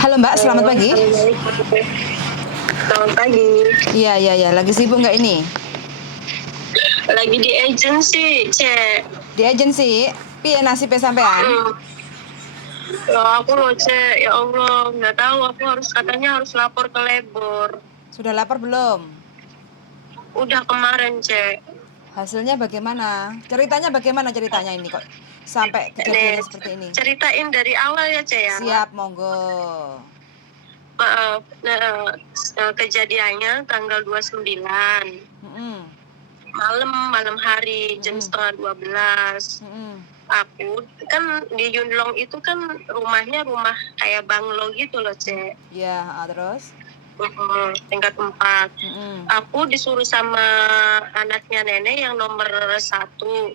Halo Mbak, selamat Halo, pagi. Assalamualaikum. Selamat pagi. Iya, iya, iya. Lagi sibuk nggak ini? Lagi di agency, Cek. Di agensi? Piye nasibnya sampean? Ya, aku loh, Cek. Ya Allah, nggak tahu. Aku katanya harus lapor ke labor. Sudah lapor belum? Udah kemarin, Cek. Hasilnya bagaimana? Ceritanya ini kok sampai Nih, kejadiannya seperti ini? ceritain dari awal ya, Cek ya. Siap, monggo. Maaf. Nah, kejadiannya tanggal 29. Mm-mm, Malam hari, jam mm-mm, setengah 12. mm-mm. Aku kan di Yunlong itu kan rumahnya rumah kayak banglo gitu loh, Cek. Ya, terus? Tingkat 4. Mm-mm, Aku disuruh sama anaknya nenek yang nomor 1,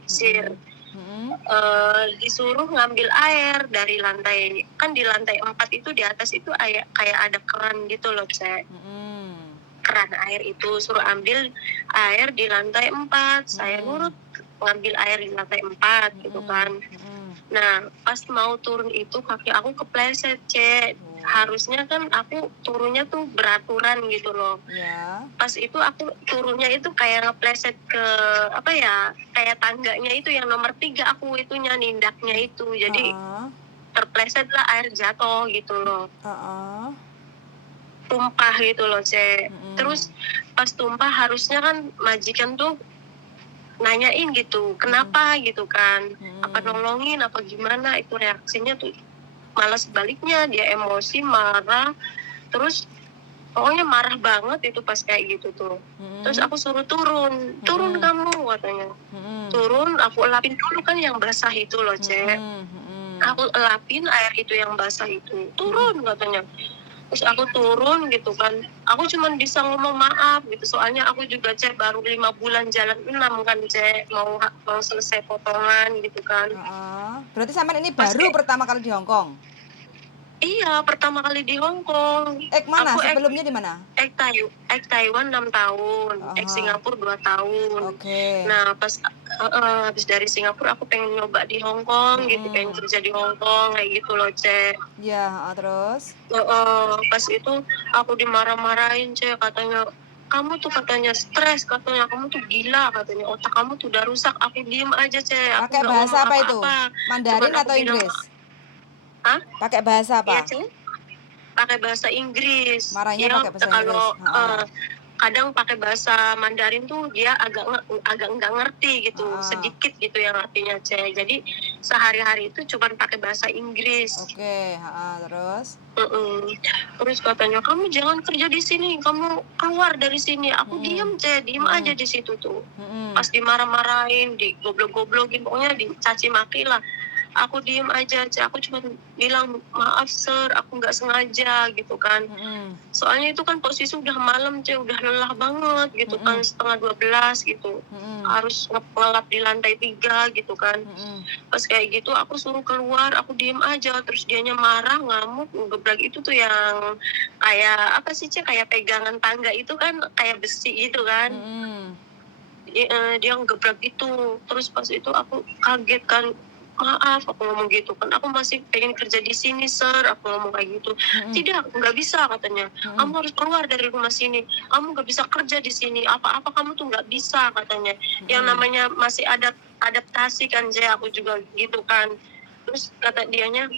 Sir. mm-mm, mm-mm, Disuruh ngambil air dari lantai. Kan di lantai 4 itu di atas itu kayak ada keran gitu loh, Cek. mm-mm, Keran air itu suruh ambil air di lantai 4. Saya nurut ngambil air di lantai 4 gitu kan. mm-mm. Nah, pas mau turun itu kaki aku kepleset, Cek. Harusnya kan aku turunnya tuh beraturan gitu loh. Ya. Pas itu aku turunnya itu kayak ngepleset ke apa ya, kayak tangganya itu yang nomor 3, aku itunya nindaknya itu. Jadi Heeh, terpleset lah, air jatuh gitu loh. heeh. Tumpah gitu loh, Cek. Mm-mm, Terus pas tumpah harusnya kan majikan tuh nanyain gitu, kenapa gitu kan. Apa nolongin apa gimana, itu reaksinya tuh malah sebaliknya, dia emosi, marah, terus pokoknya marah banget itu pas kayak gitu tuh. Terus aku suruh turun kamu katanya. Turun, aku elapin dulu kan yang basah itu loh, Cek. Aku elapin air itu yang basah itu, turun katanya. Terus aku turun gitu kan, aku cuma bisa ngomong maaf gitu, soalnya aku juga, Cek, baru 5 bulan jalan 6 kan, Cek, mau selesai potongan gitu kan. Berarti sampean ini Pas baru kayak, pertama kali di Hong Kong? iya, pertama kali di Hong Kong. Mana? Aku Sebelumnya di mana? Taiwan 6 tahun, Aha. Singapura 2 tahun. Oke. Nah, pas habis dari Singapura aku pengen nyoba di Hong Kong gitu, pengen kerja di Hong Kong kayak gitu loh, Cek. Ya, terus? Pas itu aku dimarah-marahin, Cek, katanya kamu tuh katanya stres, katanya kamu tuh gila, katanya otak kamu tuh udah rusak. Aku diem aja, Cek, aku Pakai nggak ngomong bahasa apa itu? apa-apa. Cuman Mandarin aku atau bilang, Inggris? ah, Pakai bahasa iya, apa? Cek, pakai bahasa Inggris. Marahnya Dia pakai bahasa Inggris. kalau kadang pakai bahasa Mandarin tuh dia agak nggak ngerti gitu, sedikit gitu yang artinya, Cek. Jadi sehari-hari itu cuma pakai bahasa Inggris. Oke, terus? Terus katanya kamu jangan kerja di sini, kamu keluar dari sini. Aku diem, Cek, diem aja di situ tuh. Pas dimarah-marahin, digoblok-goblokin, pokoknya dicaci maki lah. Aku diem aja, Cek. Aku cuma bilang maaf, Sir, aku nggak sengaja gitu kan. Soalnya itu kan posisi udah malam, Cek, udah lelah banget gitu kan, setengah 12 gitu. Harus ngelap di lantai 3 gitu kan. Pas kayak gitu aku suruh keluar, aku diem aja, terus dianya marah, ngamuk, ngegebrak. Itu tuh yang kayak apa sih, Cek, kayak pegangan tangga itu kan kayak besi gitu kan. Dia ngegebrak gitu. Terus pas itu aku kaget kan, maaf, aku ngomong gitu kan, aku masih pengen kerja di sini, Sir, aku ngomong kayak gitu. Tidak, nggak bisa katanya, kamu harus keluar dari rumah sini, kamu nggak bisa kerja di sini, apa-apa kamu tuh nggak bisa katanya. Yang namanya masih adaptasi kan, aku juga gitu kan. Terus kata dianya,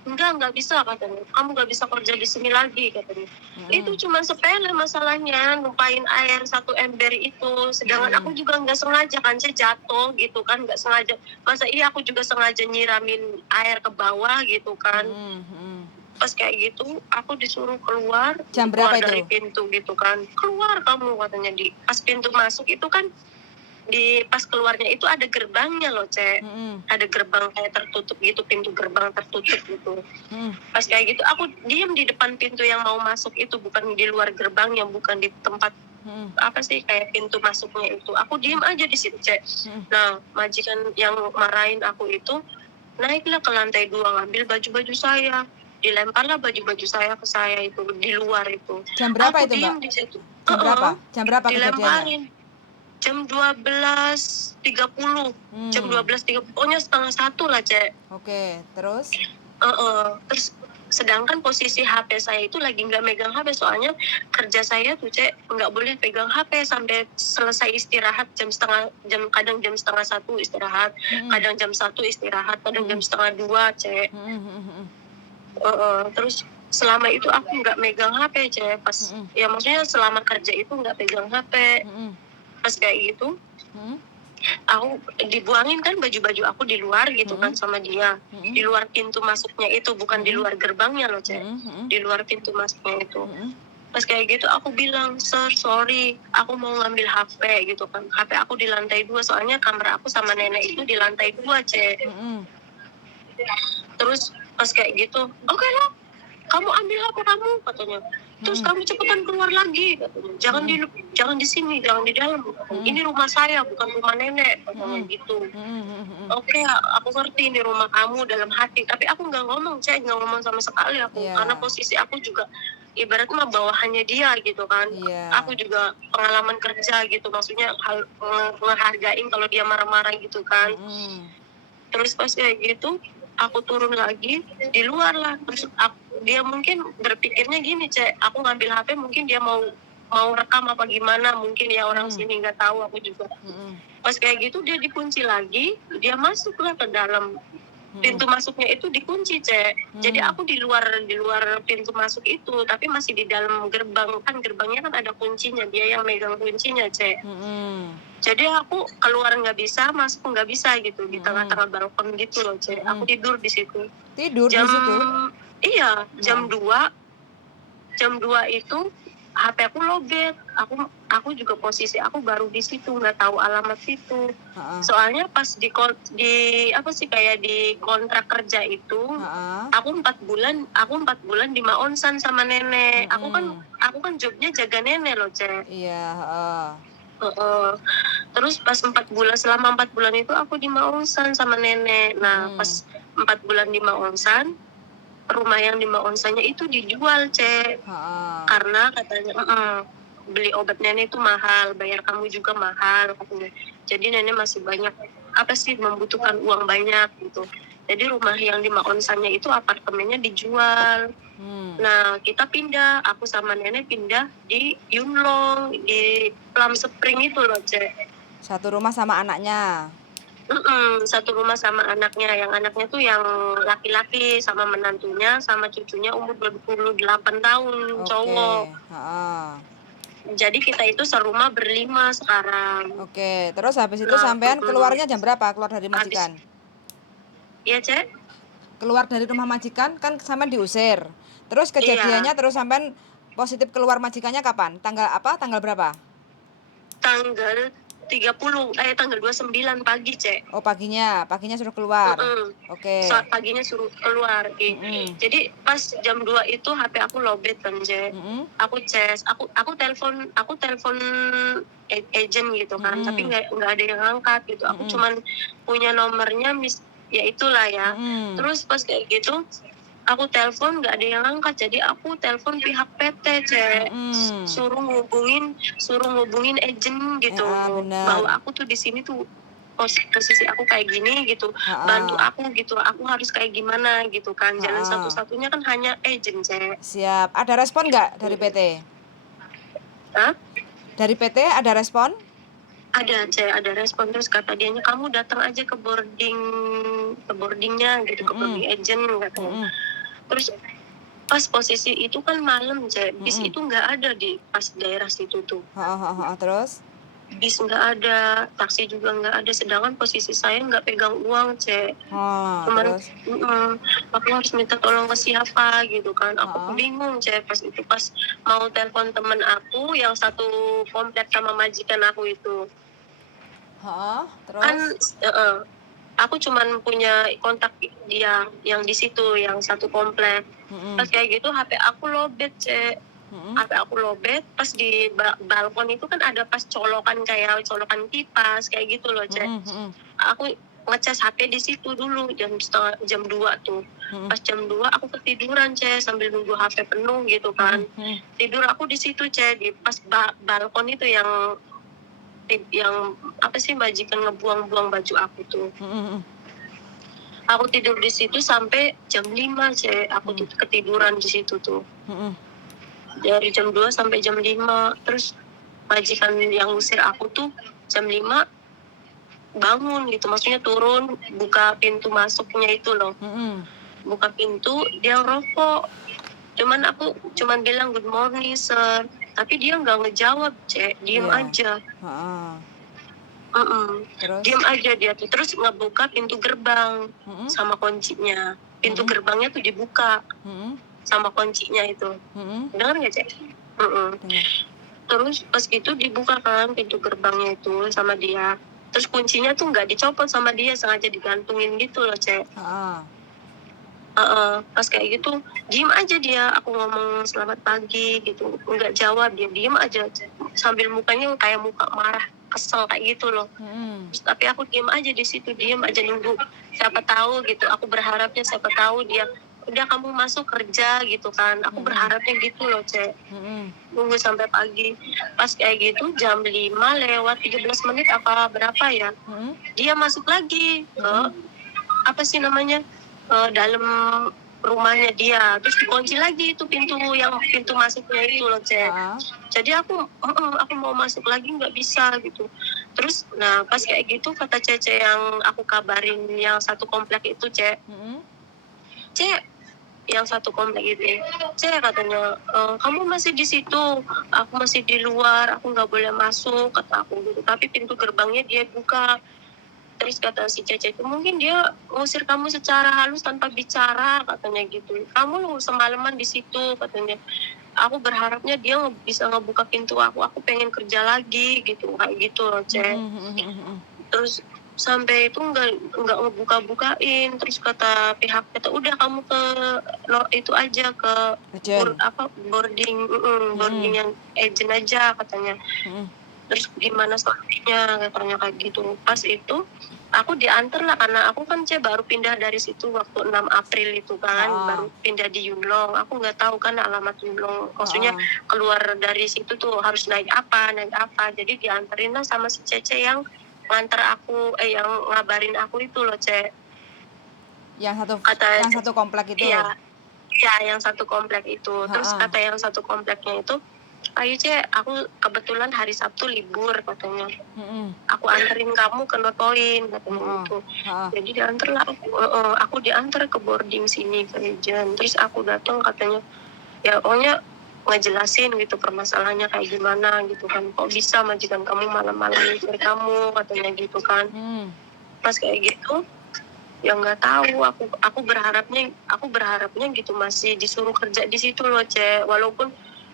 nggak bisa katanya, kamu nggak bisa kerja di sini lagi katanya. Itu cuma sepele masalahnya, numpain air 1 ember itu, sedangkan aku juga nggak sengaja kan, saya jatuh gitu kan, nggak sengaja. Masa iya aku juga sengaja nyiramin air ke bawah gitu kan. Pas kayak gitu aku disuruh keluar Jam berapa dari itu? pintu gitu kan, keluar kamu katanya. Di pas pintu masuk itu kan, di pas keluarnya itu ada gerbangnya loh, Cek. Ada gerbang kayak tertutup gitu, pintu gerbang tertutup gitu. Pas kayak gitu aku diem di depan pintu yang mau masuk itu, bukan di luar gerbang, yang bukan di tempat apa sih kayak pintu masuknya itu. Aku diem aja di situ, Cek. Nah, majikan yang marahin aku itu naiklah ke lantai 2, ngambil baju-baju saya, dilemparlah baju-baju saya ke saya itu di luar itu. Jam berapa Aku itu, Mbak? diem di situ. Jam berapa? Jam berapa kejadiannya? Dilemparin jam 12.30, jam 12.30, pokoknya 12:30 lah, Cek. Oke, terus? Terus sedangkan posisi HP saya itu lagi nggak megang HP, soalnya kerja saya tuh, Cek, nggak boleh pegang HP sampai selesai istirahat kadang jam setengah satu istirahat, kadang jam 1 istirahat, kadang jam setengah 2, Cek. Terus selama itu aku nggak megang HP, Cek, pas ya maksudnya selama kerja itu nggak pegang HP. Pas kayak gitu aku dibuangin kan baju-baju aku di luar gitu kan sama dia, di luar pintu masuknya itu, bukan di luar gerbangnya loh, Cek, di luar pintu masuknya itu. Pas kayak gitu aku bilang, "Sir, sorry, aku mau ngambil HP," gitu kan. HP aku di lantai 2, soalnya kamar aku sama nenek itu di lantai 2, Cek. Terus pas kayak gitu, "Oke lah, kamu ambil HP kamu," katanya. "Terus kamu cepetan keluar lagi," katanya. Jangan di sini, jangan di dalam. Ini rumah saya, bukan rumah nenek," katanya gitu. Oke, aku ngerti ini rumah kamu dalam hati, tapi aku nggak ngomong, Cek, nggak ngomong sama sekali aku, karena posisi aku juga ibaratnya bawahannya dia gitu kan. Aku juga pengalaman kerja gitu, maksudnya ngehargain kalau dia marah-marah gitu kan. Terus pas kayak gitu aku turun lagi di luar lah, terus dia mungkin berpikirnya gini, Cek, aku ngambil HP mungkin dia mau rekam apa gimana, mungkin ya orang sini nggak tahu, aku juga. Pas kayak gitu dia dikunci lagi, dia masuklah ke dalam. Pintu masuknya itu dikunci, Cek. Jadi aku di luar pintu masuk itu, tapi masih di dalam gerbang, kan gerbangnya kan ada kuncinya, dia yang megang kuncinya, Cek. Jadi aku keluar nggak bisa, masuk nggak bisa gitu, di tengah-tengah balkon gitu loh, Cek. Aku tidur di situ. Tidur di situ? Iya, jam 2 itu HP aku lobet. Aku juga posisi aku baru di situ, nggak tahu alamat situ. Soalnya pas di kayak di kontrak kerja itu, aku 4 bulan di Maonsan sama nenek. Aku kan jobnya jaga nenek loh, Cek. Iya, Terus pas selama 4 bulan itu aku di Maonsan sama nenek. Nah, pas 4 bulan di Maonsan, rumah yang di Maonsannya itu dijual, Cek. Karena katanya beli obat nenek itu mahal, bayar kamu juga mahal katanya. Jadi nenek masih banyak membutuhkan uang banyak gitu. Jadi rumah yang di Maonsannya itu apartemennya dijual. Nah, kita pindah, aku sama nenek pindah di Yunlong, di Plum Spring itu loh, Cek. Satu rumah sama anaknya? Satu rumah sama anaknya. Yang anaknya tuh yang laki-laki, sama menantunya, sama cucunya umur 28 tahun, cowok. Jadi kita itu serumah berlima sekarang. Oke, terus habis itu sampean keluarnya jam berapa? Keluar dari majikan? Iya, Cek. Keluar dari rumah majikan kan sampean diusir. Terus kejadiannya terus sampean positif keluar majikannya kapan? Tanggal berapa? Tanggal 29 pagi, Cek. Oh, paginya suruh keluar. Oke. Paginya suruh keluar. Jadi pas jam 2 itu HP aku lobet kan, Cek. Aku cas, aku telepon agent gitu kan, tapi nggak ada yang angkat gitu. Aku cuman punya nomornya ya itulah ya. Terus pas kayak gitu aku telepon nggak ada yang angkat, jadi aku telepon pihak PT, Cek. suruh ngubungin agent gitu, bahwa aku tuh di sini tuh posisi aku kayak gini gitu, bantu aku gitu, aku harus kayak gimana gitu kan. Jalan satu-satunya kan hanya agent, Cek. Siap. Ada respon nggak dari PT? Dari PT ada respon? Ada, Cek, ada respon. Terus kata dianya, kamu datang aja ke boardingnya gitu, ke boarding agent katanya. Terus pas posisi itu kan malam, Cek, bis itu nggak ada di pas daerah situ tuh. Terus? Bis nggak ada, taksi juga nggak ada, sedangkan posisi saya nggak pegang uang, Cek. Cuman aku harus minta tolong ke siapa gitu kan. Aku bingung, Cek, pas mau telepon temen aku yang satu komplek sama majikan aku itu. Terus? Kan aku cuman punya kontak dia yang di situ, yang satu komplek. Pas kayak gitu HP aku lobet, Cek. HP aku lobet, pas di balkon itu kan ada pas colokan kipas kayak gitu loh, Cek. Aku ngecas HP di situ dulu jam 2 tuh. Pas jam 2 aku ketiduran, Cek, sambil nunggu HP penuh gitu kan. Tidur aku di situ, Cek, di pas balkon itu yang yang apa sih, majikan ngebuang-buang baju aku tuh. Aku tidur di situ sampai jam 5, Cek. Aku ketiduran di situ tuh. Dari jam 2 sampai jam 5. Terus majikan yang ngusir aku tuh jam 5 bangun gitu. Maksudnya turun, buka pintu masuknya itu loh. Buka pintu, dia ngerokok. Aku cuman bilang good morning, sir. Tapi dia nggak ngejawab, Cek. Diem aja. Terus? Diam aja dia tuh. Terus ngebuka pintu gerbang sama kuncinya. Pintu gerbangnya tuh dibuka sama kuncinya itu. Dengar nggak, Cek? Terus pas gitu dibuka kan pintu gerbangnya itu sama dia. Terus kuncinya tuh nggak dicopot sama dia, sengaja digantungin gitu loh, Cek. Pas kayak gitu diem aja dia. Aku ngomong selamat pagi gitu, nggak jawab, dia diem aja sambil mukanya kayak muka marah, kesel kayak gitu loh. Terus, tapi aku diem aja di situ, diem aja nunggu. Siapa tahu gitu, aku berharapnya siapa tahu dia udah kamu masuk kerja gitu kan. Aku berharapnya gitu loh, Cek. Nunggu sampai pagi. Pas kayak gitu jam 5 lewat 13 menit apa berapa ya, dia masuk lagi ke apa sih namanya, dalam rumahnya dia. Terus dikunci lagi itu pintu masuknya itu loh, Cek. Jadi aku mau masuk lagi nggak bisa gitu. Terus nah pas kayak gitu kata Cece yang aku kabarin yang satu komplek itu, Cek. Cek, yang satu komplek itu, Cek katanya, kamu masih di situ, aku masih di luar, aku nggak boleh masuk kata aku gitu. Tapi pintu gerbangnya dia buka. Terus kata si Cece itu, mungkin dia ngusir kamu secara halus tanpa bicara katanya gitu. Kamu semalaman di situ katanya. Aku berharapnya dia bisa ngebuka pintu aku pengen kerja lagi gitu, kayak gitu loh, Cek. Terus sampai itu nggak ngebuka-bukain. Terus kata pihak kata udah kamu ke itu aja ke boarding yang agent aja katanya. Terus gimana soalnya katanya kayak gitu. Pas itu aku diantar lah, karena aku kan baru pindah dari situ waktu 6 April itu kan, baru pindah di Yunlong. Aku nggak tahu kan alamat Yunlong, maksudnya keluar dari situ tuh harus naik apa. Jadi dianterin lah sama si Cece yang nganter aku, yang ngabarin aku itu loh, Cek. Yang satu komplek itu? Iya, yang satu komplek itu. Terus kata yang satu kompleknya itu, ayo, Cek, aku kebetulan hari Sabtu libur katanya. Aku anterin kamu ke Notoin katanya gitu. Jadi diantar lah aku diantar ke boarding sini ke agent. Terus aku datang katanya, ya pokoknya ngejelasin gitu permasalahannya kayak gimana gitu kan. Kok bisa majikan kamu malam-malam ngusir kamu katanya gitu kan. Pas kayak gitu ya nggak tahu, aku berharapnya gitu masih disuruh kerja di situ loh, Cek. Walaupun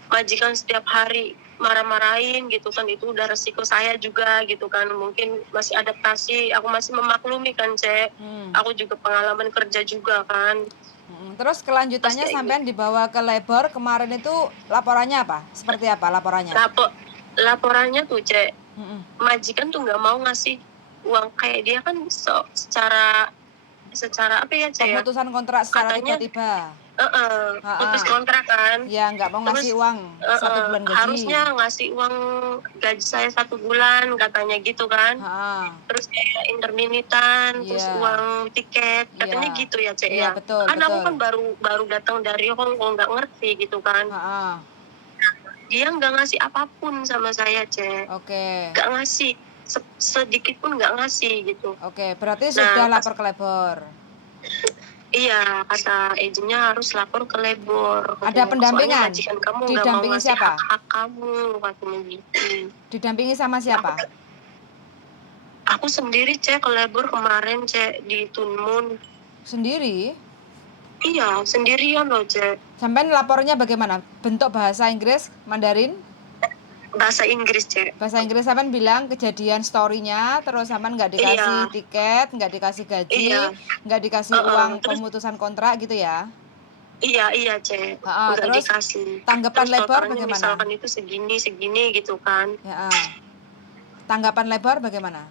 majikan setiap hari marah-marahin gitu kan, itu udah resiko saya juga gitu kan. Mungkin masih adaptasi, aku masih memaklumi kan, Cek. Aku juga pengalaman kerja juga kan. Terus kelanjutannya sampean dibawa ke labor kemarin itu, laporannya apa? Seperti apa laporannya? Laporannya tuh, Cek, majikan tuh nggak mau ngasih uang. Kayak dia kan secara apa ya, Cek? Pemutusan kontrak secara tiba-tiba. Putus kontrak kan. Ya nggak mau ngasih uang 1 bulan gaji. Harusnya ngasih uang gaji saya 1 bulan katanya gitu kan. Terus kayak interminitan, terus uang tiket katanya gitu ya, Cek. Iya, betul, Kan aku kan baru datang dari Hong Kong, nggak ngerti gitu kan. Dia nggak ngasih apapun sama saya, Cek. Nggak ngasih sedikit pun, nggak ngasih gitu. Berarti sudah lapor ke labor. Iya, kata agennya harus lapor ke labor. Ada pendampingan? Kamu Didampingi siapa? Hak kamu katanya gitu. Didampingi sama siapa? Aku sendiri, Cek, ke labor kemarin, Cek, di Tunmun. Sendiri? Iya, sendirian loh, Cek. Sampai lapornya bagaimana? Bentuk bahasa Inggris, Mandarin? Bahasa Inggris, Cek. Bahasa Inggris. Sampai bilang kejadian story-nya, terus sampai nggak dikasih tiket, nggak dikasih gaji, nggak dikasih uang pemutusan kontrak gitu ya? Iya, Cek. Udah Terus dikasih. tanggapan labor bagaimana? Misalkan itu segini gitu kan. Tanggapan labor bagaimana?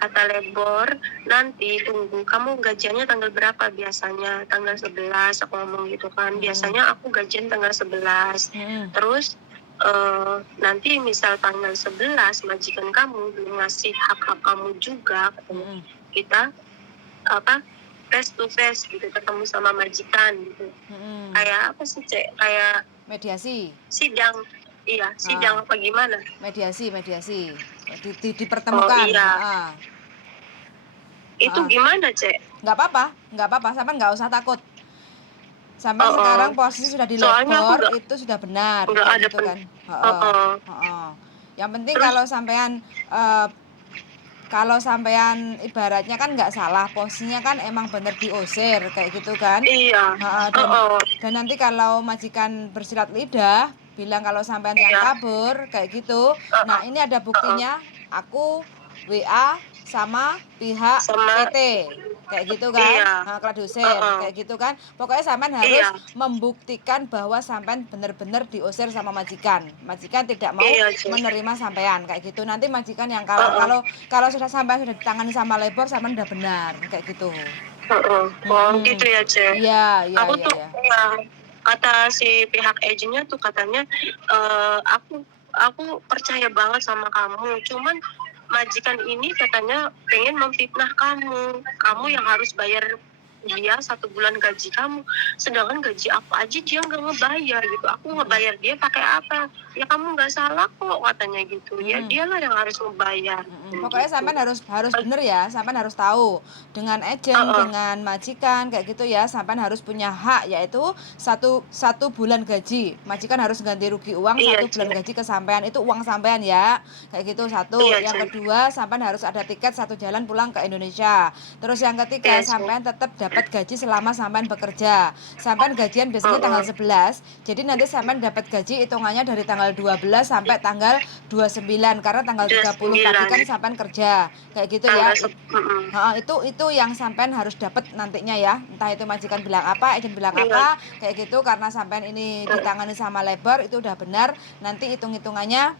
Kata labor, nanti tunggu, kamu gajiannya tanggal berapa biasanya? Tanggal 11, aku ngomong gitu kan. Biasanya aku gajian tanggal 11. Terus nanti misal tanggal 11 majikan kamu belum ngasih hak-hak kamu juga, kita apa face to face gitu, ketemu sama majikan gitu. Kayak apa sih Cek? Kayak mediasi. Sidang. Iya, sidang apa gimana? Mediasi. Dipertemukan. Iya. Itu gimana Cek? Nggak apa-apa, sampean nggak usah takut. Sampai sekarang posisi sudah di labor, itu sudah benar kayak gitu kan. Yang penting kalau sampean ibaratnya kan nggak salah, posisinya kan emang bener diusir kayak gitu kan. Iya. Dan nanti kalau majikan bersilat lidah bilang kalau sampean yang kabur kayak gitu, nah ini ada buktinya, aku WA sama pihak PT kayak gitu kan. Nah, kalau diusir kayak gitu kan, pokoknya sampean harus membuktikan bahwa sampean benar-benar diusir sama majikan tidak mau menerima sampean kayak gitu. Nanti majikan yang kalau sudah sampean sudah ditangani sama labor, sampean udah benar kayak gitu. Gitu ya Cek. Iya. Aku tuh kata si pihak agennya tuh katanya, aku percaya banget sama kamu, cuman majikan ini katanya pengen memfitnah kamu yang harus bayar dia 1 bulan gaji kamu, sedangkan gaji apa aja dia nggak ngebayar gitu. Aku ngebayar dia pakai apa? Ya kamu nggak salah kok katanya gitu. Ya dialah yang harus ngebayar. Pokoknya sampean harus bener ya, sampean harus tahu dengan agen, dengan majikan kayak gitu ya, sampean harus punya hak, yaitu satu bulan gaji. Majikan harus ganti rugi uang 1 bulan gaji ke sampean, itu uang sampean ya kayak gitu. Satu. Yang kedua, sampean harus ada tiket 1 jalan pulang ke Indonesia. Terus yang ketiga, sampean tetap dapat gaji selama sampean bekerja. Sampean gajian biasanya tanggal 11, jadi nanti sampean dapat gaji hitungannya dari tanggal 12 sampai tanggal 29, karena tanggal 30 pagi kan sampean kerja kayak gitu ya. Itu yang sampean harus dapat nantinya ya, entah itu majikan bilang apa, agen bilang apa kayak gitu, karena sampean ini ditangani sama labor, itu udah benar. Nanti hitung-hitungannya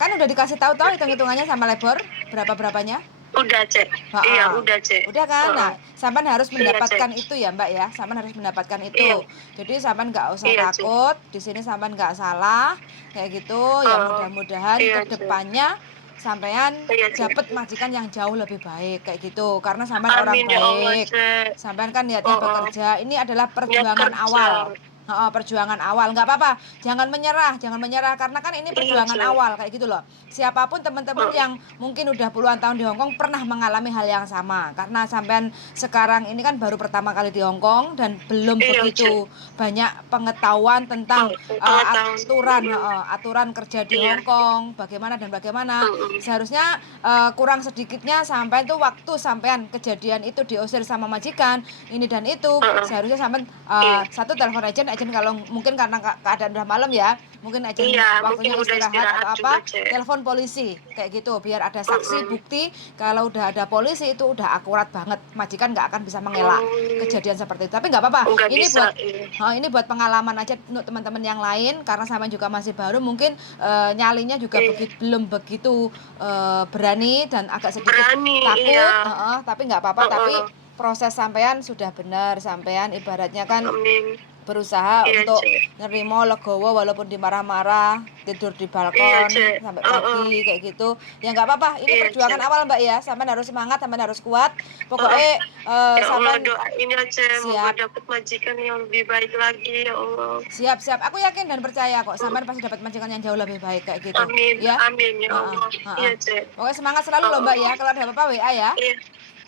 kan udah dikasih tahu hitung-hitungannya sama labor berapa-berapanya. Udah Cek. Iya udah Cek. Udah kan. Nah, sampean harus mendapatkan itu ya Mbak ya, sampean harus mendapatkan itu. Jadi sampean nggak usah takut, di sini sampean nggak salah kayak gitu. Ya mudah-mudahan kedepannya sampean dapat majikan yang jauh lebih baik kayak gitu, karena sampean orang baik. Sampean kan niatnya bekerja, ini adalah perjuangan awal. Perjuangan awal, nggak apa-apa, jangan menyerah, karena kan ini perjuangan awal kayak gitu loh. Siapapun teman-teman yang mungkin udah puluhan tahun di Hongkong pernah mengalami hal yang sama, karena sampean sekarang ini kan baru pertama kali di Hongkong dan belum begitu banyak pengetahuan tentang aturan kerja di Hongkong, bagaimana. Seharusnya kurang sedikitnya sampean tuh waktu sampean kejadian itu diusir sama majikan ini dan itu, seharusnya sampean satu telepon aja kalau mungkin karena keadaan udah malam ya, mungkin aja waktunya istirahat atau apa, telepon polisi kayak gitu, biar ada saksi bukti. Kalau udah ada polisi itu udah akurat banget, majikan nggak akan bisa mengelak kejadian seperti itu. Tapi nggak apa-apa, ini buat pengalaman aja untuk teman-teman yang lain, karena sama juga masih baru, mungkin nyalinya juga belum begitu berani dan agak sedikit takut. Tapi nggak apa-apa, tapi proses sampean sudah benar, sampean ibaratnya kan berusaha untuk nerimo legowo walaupun dimarah-marah, tidur di balkon sampai pagi kayak gitu. Ya nggak apa-apa, ini perjuangan awal Mbak ya, sampean harus semangat, sampean harus kuat. Pokoknya sampean doain aja semoga dapat majikan yang lebih baik lagi ya Allah. Siap, aku yakin dan percaya kok sampean pasti dapat majikan yang jauh lebih baik kayak gitu. Amin ya Allah. Iya Cek. Pokoknya semangat selalu loh Mbak ya, kalau ada apa-apa WA ya.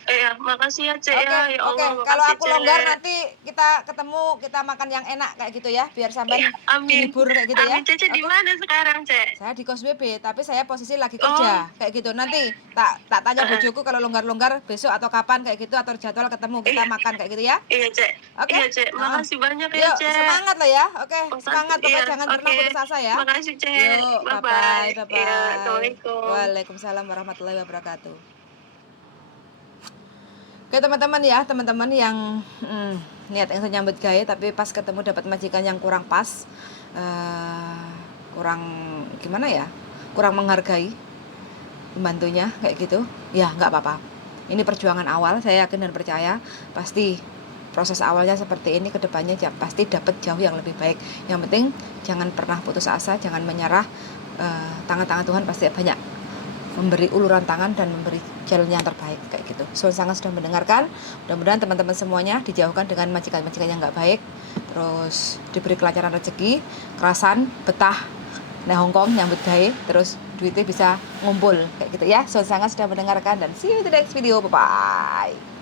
Iya, makasih ya Cek ya Allah. Kalau aku longgar nanti kita ketemu, kita makan yang enak kayak gitu ya, biar sampean dihibur kayak gitu ya. Amin. Cek di mana sekarang Cek? Saya di kos BB, tapi saya posisi lagi kerja kayak gitu. Nanti tak tanya bojoku kalau longgar-longgar besok atau kapan kayak gitu, atau jadwal ketemu kita makan kayak gitu ya. Iya Cek. Iya Cek, makasih banyak ya Cek. Semangat lah ya. Semangat, pokoknya jangan pernah putus asa ya. Makasih Cek. Yuk, bye-bye. Assalamualaikum. Waalaikumsalam warahmatullahi wabarakatuh. Oke teman-teman ya, teman-teman yang niat yang nyambut gawe tapi pas ketemu dapat majikan yang kurang pas, kurang gimana ya, kurang menghargai pembantunya kayak gitu, ya nggak apa-apa. Ini perjuangan awal, saya yakin dan percaya pasti proses awalnya seperti ini, kedepannya pasti dapat jauh yang lebih baik. Yang penting jangan pernah putus asa, jangan menyerah. Tangan-tangan Tuhan pasti banyak memberi uluran tangan dan memberi jalan yang terbaik kayak gitu. Sangat sudah mendengarkan. Mudah-mudahan teman-teman semuanya dijauhkan dengan majikan-majikan yang nggak baik, terus diberi kelancaran rezeki, kerasan, betah, nah Hongkong nyambut gawe, terus duitnya bisa ngumpul kayak gitu ya. Sangat sudah mendengarkan dan see you in the next video. Bye bye.